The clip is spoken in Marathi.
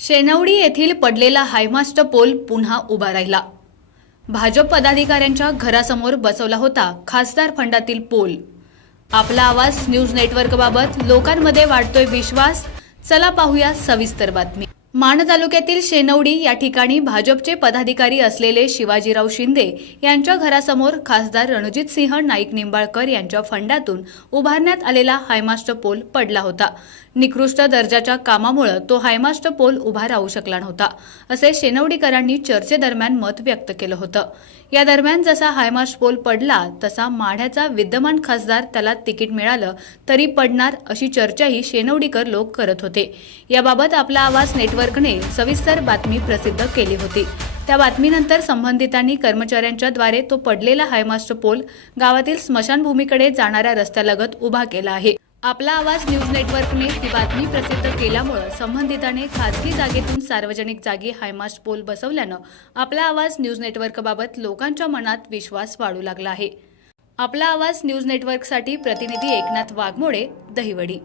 शेनवडी येथील पडलेला हायमास्ट पोल पुन्हा उभा राहिला. भाजप पदाधिकाऱ्यांच्या घरासमोर बसवला होता खासदार फंडातील पोल. आपला आवाज न्यूज नेटवर्कबाबत लोकांमध्ये वाढतोय विश्वास. चला पाहूया सविस्तर बातमी. माण तालुक्यातील शेनवडी या ठिकाणी भाजपचे पदाधिकारी असलेले शिवाजीराव शिंदे यांच्या घरासमोर खासदार रणजित सिंह नाईक निंबाळकर यांच्या फंडातून उभारण्यात आलेला हायमास्ट पोल पडला होता. निकृष्ट दर्जाच्या कामामुळे तो हायमास्ट पोल उभा राहू शकला नव्हता असे शेनवडीकरांनी चर्चेदरम्यान मत व्यक्त केलं होतं. या दरम्यान जसा हायमास्ट पोल पडला तसा माढ्याचा विद्यमान खासदार त्याला तिकीट मिळालं तरी पडणार अशी चर्चाही शेनवडीकर लोक करत होते. याबाबत आपला आवाज नेटवर्क गर्गने सविस्तर बातमी प्रसिद्ध केली होती. त्या बातमीनंतर संबंधितांनी कर्मचाऱ्यांच्या द्वारे तो पडलेला हायमास्ट पोल गावातील स्मशानभूमीकडे जाणाऱ्या रस्त्यालगत उभा केला आहे. आपला आवाज न्यूज नेटवर्कने ही बातमी प्रसिद्ध केल्यामुळं संबंधिताने खासगी जागेतून सार्वजनिक जागी हायमास्ट पोल बसवल्यानं आपला आवाज न्यूज नेटवर्कबाबत लोकांच्या मनात विश्वास वाढू लागला आहे. आपला आवाज न्यूज नेटवर्कसाठी प्रतिनिधी एकनाथ वाघमोडे दहिवडी.